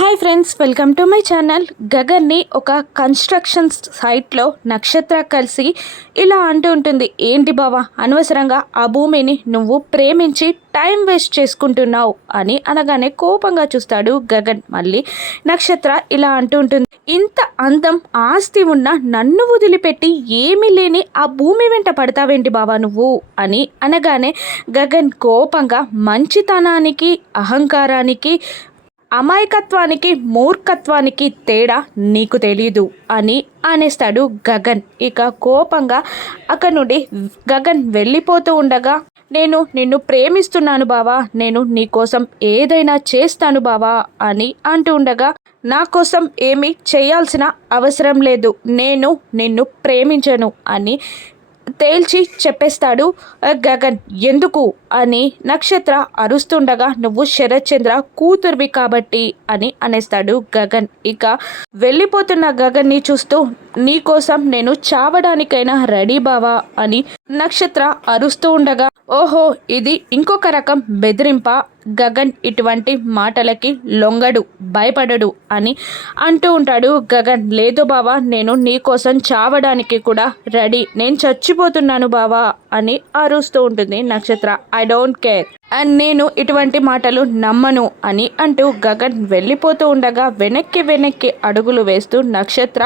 Hi friends, welcome to my channel. గగన్ని ఒక construction సైట్లో నక్షత్ర కలిసి ఇలా అంటూ ఉంటుంది, ఏంటి బావా అనవసరంగా ఆ భూమిని నువ్వు ప్రేమించి టైం వేస్ట్ చేసుకుంటున్నావు అని అనగానే కోపంగా చూస్తాడు గగన్. మళ్ళీ నక్షత్ర ఇలా అంటూ ఉంటుంది, ఇంత అందం ఆస్తి ఉన్న నన్ను వదిలిపెట్టి ఏమీ లేని ఆ భూమి వెంట పడతావేంటి బావా నువ్వు అని అనగానే గగన్ కోపంగా మంచితనానికి అహంకారానికి అమాయకత్వానికి మూర్ఖత్వానికి తేడా నీకు తెలీదు అని అనేస్తాడు గగన్. ఇక కోపంగా అక్కడి నుండి గగన్ వెళ్ళిపోతూ ఉండగా, నేను నిన్ను ప్రేమిస్తున్నాను బావా, నేను నీ కోసం ఏదైనా చేస్తాను బావా అని అంటూ ఉండగా, నా కోసం ఏమీ చేయాల్సిన అవసరం లేదు, నేను నిన్ను ప్రేమించను అని తేల్చి చెప్పేస్తాడు గగన్. ఎందుకు అని నక్షత్ర అరుస్తుండగా, నువ్వు శరత్చంద్ర కూతురువి కాబట్టి అని అనేస్తాడు గగన్. ఇక వెళ్ళిపోతున్న గగన్ని చూస్తూ, నీకోసం నేను చావడానికైనా రెడీ బావా అని నక్షత్ర అరుస్తూ ఉండగా, ఓహో ఇది ఇంకొక రకం బెదిరింప, గగన్ ఇటువంటి మాటలకి లొంగడు, భయపడడు అని అంటూ ఉంటాడు గగన్. లేదు బావా, నేను నీకోసం చావడానికి కూడా రెడీ, నేను చచ్చిపోతున్నాను బావా అని అరుస్తూ ఉంటుంది నక్షత్ర. ఐ డోంట్ కేర్ అండ్ నేను ఇటువంటి మాటలు నమ్మను అని అంటూ గగన్ వెళ్ళిపోతూ ఉండగా, వెనక్కి అడుగులు వేస్తూ నక్షత్ర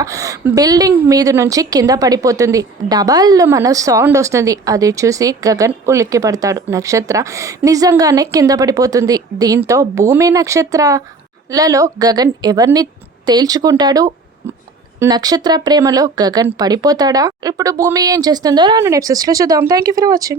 బిల్డింగ్ మీద నుంచి కింద పడిపోతుంది. డబాల్లో మన సౌండ్ వస్తుంది. అది చూసి గగన్ ఉలిక్కి పడతాడు. నక్షత్ర నిజంగానే కింద పడిపోతుంది. దీంతో భూమి నక్షత్రాలలో గగన్ ఎవరిని తేల్చుకుంటాడు? నక్షత్ర ప్రేమలో గగన్ పడిపోతాడా? ఇప్పుడు భూమి ఏం చేస్తుందో రాను ఎపిసోడ్స్లో చూద్దాం. Thank you for watching.